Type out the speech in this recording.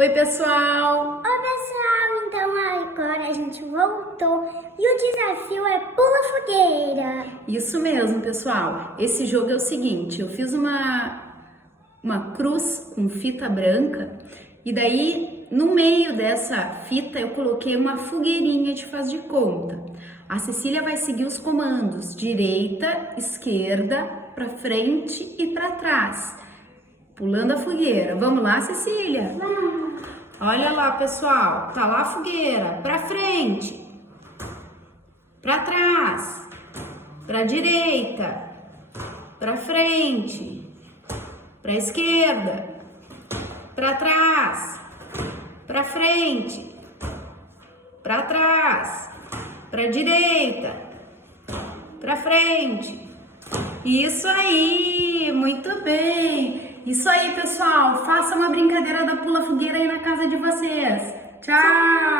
Oi, pessoal! Oi, pessoal! Então agora a gente voltou e o desafio é pula fogueira. Isso mesmo, pessoal. Esse jogo é o seguinte, eu fiz uma cruz com fita branca e daí no meio dessa fita eu coloquei uma fogueirinha de faz de conta. A Cecília vai seguir os comandos direita, esquerda, para frente e para trás, pulando a fogueira. Vamos lá, Cecília? Vamos! Olha lá, pessoal, tá lá a fogueira, para frente, para trás, para direita, para frente, para esquerda, para trás, para frente, para trás, para direita, para frente. Isso aí, muito bem. Isso aí, pessoal. Faça uma brincadeira da pula fogueira aí na casa de vocês. Tchau!